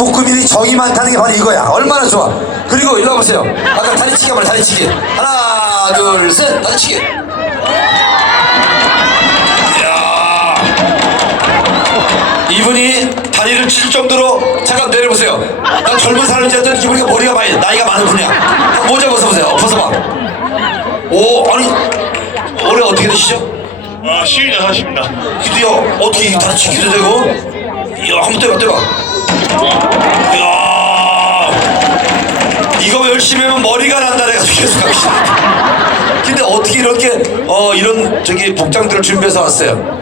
강북구민이 정이 많다는 게 바로 이거야. 얼마나 좋아. 그리고 일로 와보세요. 아까 다리치기 한번 다리치기. 하나, 둘, 셋, 다리치기. 이야. 이분이 다리를 칠 정도로 잠깐 내려보세요. 난 젊은 사람인지 했더니 이분이 머리가 많이 나이가 많은 분이야. 모자 벗어보세요. 어, 벗어봐. 오, 아니 올해 어떻게 되시죠? 아, 시인 여사십니다. 기도요 어떻게 다치기도 되고 이야 한번 떼봐 떼봐 이야. 이거 열심히 하면 머리가 난다 내가 계속 합시다. 근데 어떻게 이렇게 어 이런 저기 복장들을 준비해서 왔어요?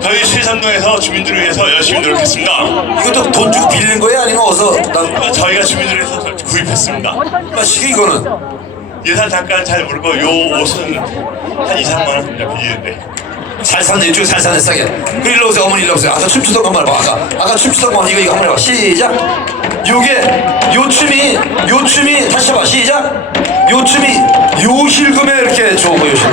저희 수의산동에서 주민들을 위해서 열심히 노력했습니다. 이것도 돈 주고 빌리는 거예요? 아니면 어서 난 저희가 주민들을 위해서 구입했습니다. 마시게 이거는? 예산 잠깐 잘 모르고 요 옷은 한 2, 3만 원 빌리는데 잘 샀네 이쪽에 잘 샀네 싸게. 그 일로 오세요 어머니 일로 오세요. 아까 춤추던 것만 해봐 아까. 아까 춤추던 것만 이거 이거 한번 해봐. 시작! 요게 요 춤이 요 춤이 다시 해봐. 시작! 요 춤이 요 실금에 이렇게 좋은 거 요실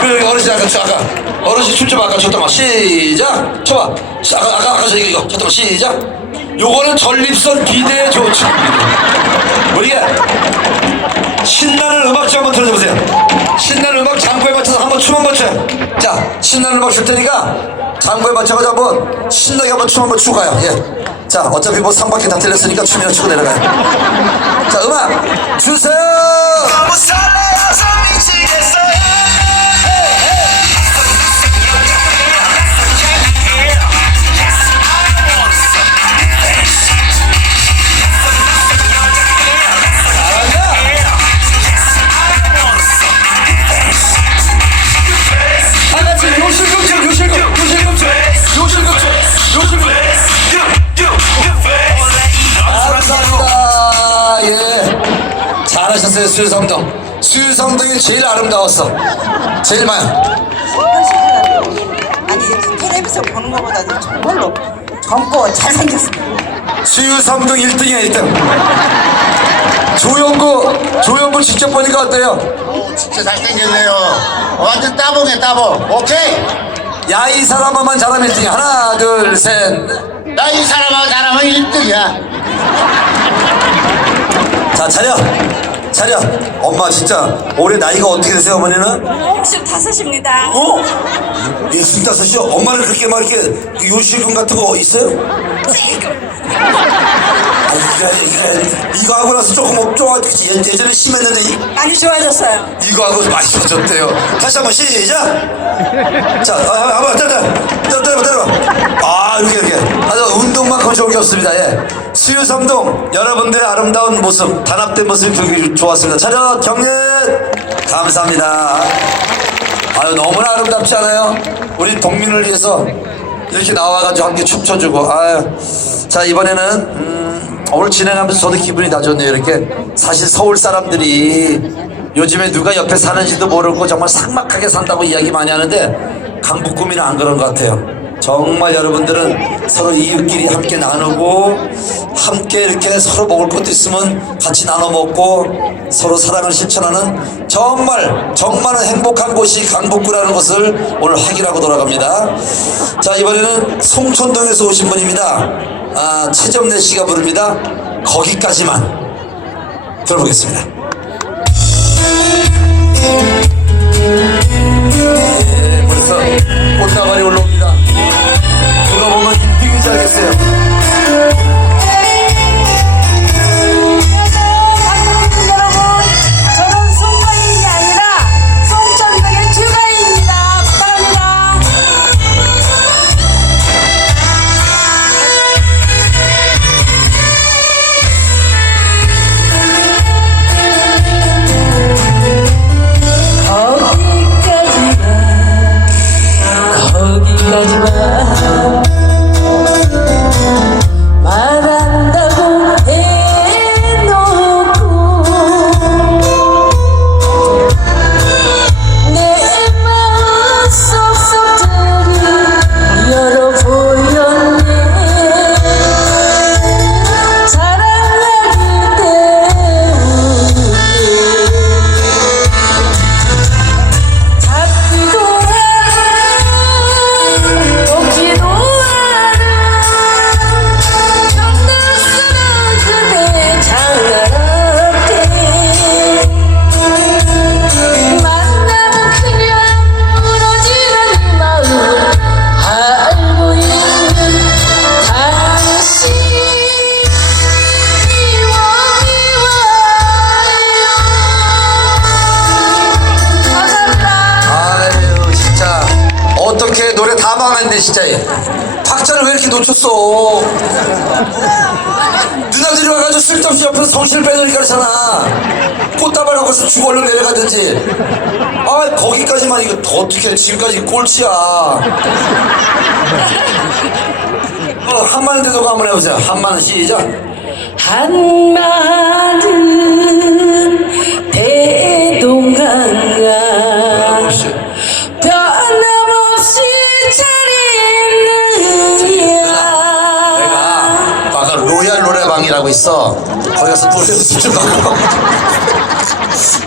그 어르신 아까 저 아까. 어르신 춤춰봐 아까 췄던 거. 시작! 쳐봐. 시- 아까 아까 아까 저 이거 이거 췄던 거. 시작! 요거는 전립선 비대에 좋은 춤. 우리가 신나는 음악 좀 한번 들어줘보세요. 신나는 음악 장구에 맞춰서 한번 춤 한번 춰요. 자, 신나는 음악 줄 테니까 장구에 맞춰가지고 한번 신나게 한번 춤 한번 추고 가요. 예. 자, 어차피 뭐 상밖에 다 틀렸으니까 춤이나 추고 내려가요. 자, 음악 주세요! 예. 잘하셨어요, 수유성동. 수유성동이 제일 아름다웠어. 제일 많아. 아니 텔레비전 보는 것보다도 정말로 젊고 잘생겼습니다. 수유삼동 1등이야 1등 조영구 조영구 직접 보니까 어때요? 진짜 잘생겼네요. 완전 따봉해 따봉. 오케이. 야 이 사람만 잘하면 1등이야 하나 둘셋자 나이 사람하고 잘하면 1등이야. 차려 차려 엄마 진짜 올해 나이가 어떻게 되세요 어머니는? 65입니다. 어? 예순 다섯이요? 엄마는 그렇게 막 이렇게 그 요실금 같은 거 있어요? 아니 아니 이거 하고 나서 조금 업종 예, 예전에 심했는데 이- 많이 좋아졌어요. 이거 하고 많이 좋아졌대요. 다시 한번 시작. 자, 아, 한번 때려, 때려, 때려, 때려. 아, 이렇게 이렇게. 아주 운동만큼 좋은 게 없습니다. 예. 수유삼동 여러분들의 아름다운 모습, 단합된 모습이 되게 좋았습니다. 차렷 경례 감사합니다. 아유 너무나 아름답지 않아요? 우리 동민을 위해서 이렇게 나와가지고 함께 춤춰주고 아유 자 이번에는 음, 오늘 진행하면서 저도 기분이 다 좋네요 이렇게 사실 서울 사람들이 요즘에 누가 옆에 사는지도 모르고 정말 삭막하게 산다고 이야기 많이 하는데 강북구민은 안 그런 것 같아요 정말 여러분들은 서로 이웃끼리 함께 나누고 함께 이렇게 서로 먹을 것도 있으면 같이 나눠 먹고 서로 사랑을 실천하는 정말 정말 행복한 곳이 강북구라는 것을 오늘 확인하고 돌아갑니다. 자 이번에는 송촌동에서 오신 분입니다. 아, 최점래 씨가 부릅니다. 거기까지만 들어보겠습니다. 박자를 왜 이렇게 놓쳤어? 누나들이 와가지고 쓸데없이 옆에서 정신을 빼놓으니까 그렇잖아. 꽃다발 하고서 주고 얼른 내려가든지. 아, 거기까지만 이거 더 어떻게 해. 지금까지 꼴찌야. 어, 한마디 대도 한번 해보세요. 한마디 시작. 한마는 대동강가 노래방이라고 있어. 거기 가서 노래 연습 좀 하고.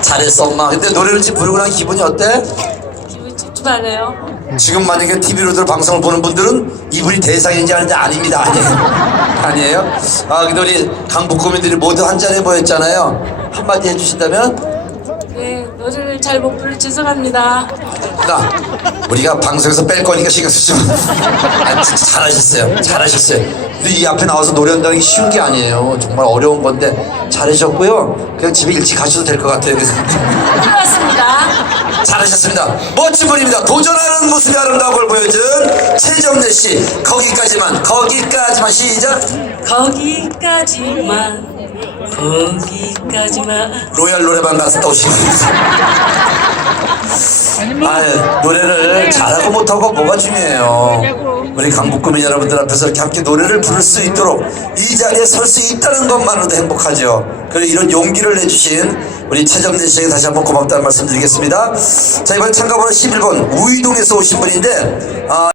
잘했어 엄마. 근데 노래를 지금 부르고 난 기분이 어때? 기분 찝찝하네요 지금 만약에 TV로들 방송을 보는 분들은 이분이 대상인지 아닌지 아닙니다. 아니에요. 아니에요? 아, 근데 우리 강북구민들이 모두 한 자리에 모였잖아요. 한마디 해주신다면? 네 노래를 잘못 불러 죄송합니다 나, 우리가 방송에서 뺄 거니까 신경 쓰지 마. 아, 진짜 잘하셨어요. 잘하셨어요. 근데 이 앞에 나와서 노래한다는 게 쉬운 게 아니에요. 정말 어려운 건데 잘하셨고요. 그냥 집에 일찍 가셔도 될 것 같아요. 그래서 고맙습니다 잘하셨습니다. 멋진 분입니다. 도전하는 모습이 아름다운 걸 보여준 최정래 씨. 거기까지만, 거기까지만 시작. 거기까지만 거기까지만 로얄 노래방 갔다 오신 분이 아 노래를 잘하고 못하고 뭐가 중요해요. 우리 강북구민 여러분들 앞에서 이렇게 함께 노래를 부를 수 있도록 이 자리에 설 수 있다는 것만으로도 행복하죠. 그리고 이런 용기를 내주신 우리 최정진 씨에게 다시 한번 고맙다는 말씀 드리겠습니다. 자, 이번 참가 번호 11번 우이동에서 오신 분인데, 아,